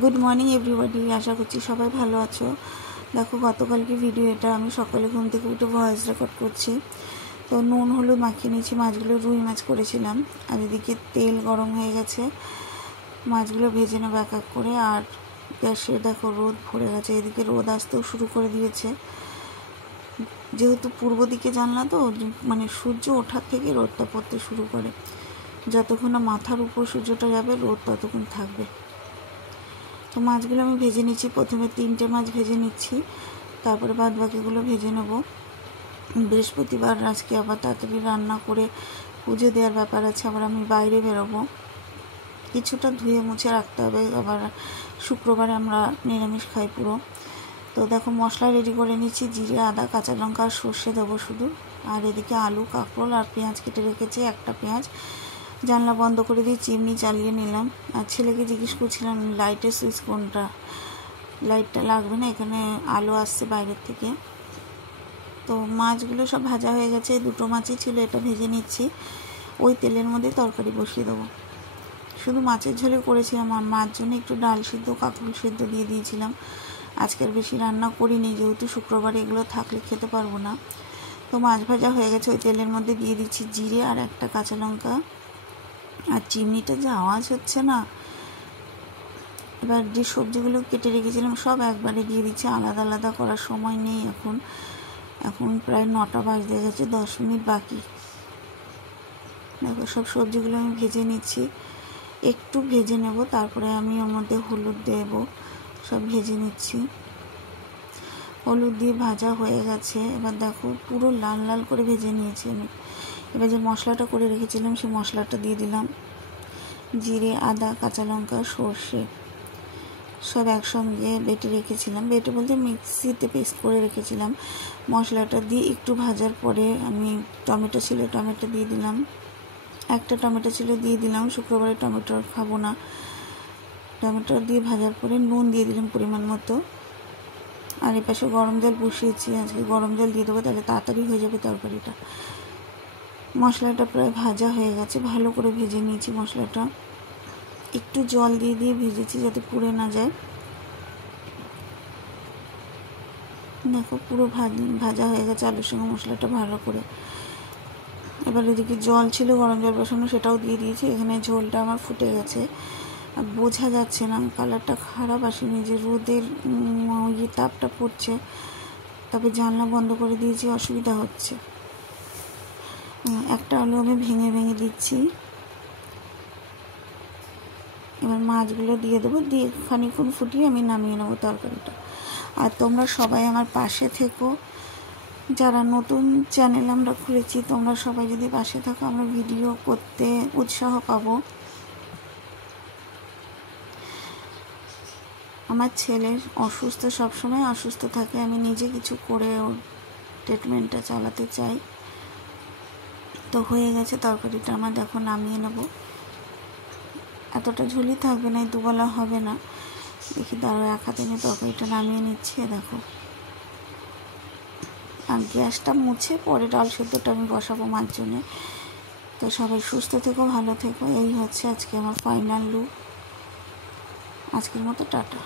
Good morning everybody, আশা করছি সবাই ভালো আছো। দেখো, গতকালকে ভিডিও এটা আমি সকালে ঘুম থেকে উঠে ভয়েস রেকর্ড করছি। তো নুন হলুদ মাখিয়ে নিয়েছি, মাছগুলো রুই মাছ করেছিলাম। আর এদিকে তেল গরম হয়ে গেছে, মাছগুলো ভেজে নেবো এক এক করে। আর গ্যাসে দেখো রোদ ভরে গেছে, এদিকে রোদ আসতেও শুরু করে দিয়েছে। যেহেতু পূর্ব দিকে জানলা তো, মানে সূর্য ওঠার থেকে রোদটা পড়তে শুরু করে। যতক্ষণ না মাথার উপর সূর্যটা যাবে, রোদ ততক্ষণ থাকবে। তো মাছগুলো আমি ভেজে নিচ্ছি, প্রথমে 3টে মাছ ভেজে নিচ্ছি, তারপরে বাদ বাকিগুলো ভেজে নেব। বৃহস্পতিবার আজকে আবার তাড়াতাড়ি রান্না করে পুজো দেওয়ার ব্যাপার আছে, আবার আমি বাইরে বেরোবো, কিছুটা ধুয়ে মুছে রাখতে হবে। আবার শুক্রবারে আমরা নিরামিষ খাই পুরো। তো দেখো মশলা রেডি করে নিচ্ছি, জিরে আদা কাঁচা লঙ্কা আর সর্ষে দেবো শুধু। আর এদিকে আলু কাঁকরোল আর পেঁয়াজ কেটে রেখেছি, একটা পেঁয়াজ। জানলা বন্ধ করে দিয়ে চিমনি চালিয়ে নিলাম। আর ছেলেকে জিজ্ঞেস করছিলাম লাইটের সুইচ কোনটা, লাইটটা লাগবে না, এখানে আলো আসছে বাইরের থেকে। তো মাছগুলো সব ভাজা হয়ে গেছে, 2টো মাছই ছিল, এটা ভেজে নিচ্ছি। ওই তেলের মধ্যে তরকারি বসিয়ে দেবো। শুধু মাছের ঝোলে করেছিলাম, আর মাছ জন্য একটু ডাল সিদ্ধ কাঁকরোল সিদ্ধ দিয়ে দিয়েছিলাম। আজকের বেশি রান্না করিনি, যেহেতু শুক্রবার এগুলো থাকলে খেতে পারবো না। তো মাছ ভাজা হয়ে গেছে, ওই তেলের মধ্যে দিয়ে দিচ্ছি জিরে আর একটা কাঁচা লঙ্কা। আর চিমনিটা যে আওয়াজ হচ্ছে না। এবার যে সবজিগুলো কেটে রেখেছিলাম সব একবারে দিয়ে দিচ্ছি, আলাদা আলাদা করার সময় নেই এখন প্রায় 9টা বাজতে গেছে, 10 মিনিট বাকি। দেখো সব সবজিগুলো আমি ভেজে নিচ্ছি, একটু ভেজে নেব, তারপরে আমি ওর মধ্যে হলুদ দেব। সব ভেজে নিচ্ছি, হলুদ দিয়ে ভাজা হয়ে গেছে। এবার দেখো পুরো লাল লাল করে ভেজে নিয়েছি আমি। এবার যে মশলাটা করে রেখেছিলাম সেই মশলাটা দিয়ে দিলাম, জিরে আদা কাঁচা লঙ্কা সর্ষে সব একসঙ্গে বেটে রেখেছিলাম, বেটে বলতে মিক্সিতে পেস্ট করে রেখেছিলাম। মশলাটা দিয়ে একটু ভাজার পরে আমি টমেটো ছিল, টমেটো দিয়ে দিলাম, একটা টমেটো ছিল দিয়ে দিলাম, শুক্রবারে টমেটো খাবো না। টমেটো দিয়ে ভাজার পরে নুন দিয়ে দিলাম পরিমাণ মতো। আর এপাশে গরম জল বসিয়েছি, আজকে গরম জল দিয়ে দেবো, তাহলে তাড়াতাড়ি হয়ে যাবে তরকারিটা। মশলাটা প্রায় ভাজা হয়ে গেছে, ভালো করে ভেজে নিয়েছি মশলাটা, একটু জল দিয়ে দিয়ে ভেজেছি যাতে পুড়ে না যায়। দেখো পুরো ভাজা হয়ে গেছে আলুর সঙ্গে মশলাটা ভালো করে। এবার এদিকে জল ছিল গরম জল বসানো, সেটাও দিয়ে দিয়েছি। এখানে ঝোলটা আমার ফুটে গেছে, আর বোঝা যাচ্ছে না, কালারটা খারাপ আসেনি, যে রোদের তাপটা পড়ছে। তবে জানলা বন্ধ করে দিয়েছি, অসুবিধা হচ্ছে। একটা আলু আমি ভেঙে ভেঙে দিচ্ছি। এবার মাছগুলো দিয়ে দেবো, দিয়ে খানিকক্ষণ ফুটিয়ে আমি নামিয়ে নেবো তরকারিটা। আর তোমরা সবাই আমার পাশে থেকো, যারা নতুন চ্যানেল আমরা খুলেছি, তোমরা সবাই যদি পাশে থাকো আমরা ভিডিও করতে উৎসাহ পাবো। আমার ছেলের অসুস্থ, সবসময় অসুস্থ থাকে, আমি নিজে কিছু করে ওর ট্রিটমেন্টটা চালাতে চাই। তো হয়ে গেছে তরকারিটা আমার, দেখো নামিয়ে নেবো। এতটা ঝুলি থাকবে না, দুবেলা হবে না। দেখি দাঁড়ো, এক হাতে নিয়ে তরকারিটা নামিয়ে নিচ্ছি। দেখো, আর গ্যাসটা মুছে পরে ডাল সেদ্ধটা আমি বসাবো মার জন্যে। তো সবাই সুস্থ থেকো, ভালো থেকো। এই হচ্ছে আজকে আমার ফাইনাল লুক। আজকের মতো টাটা।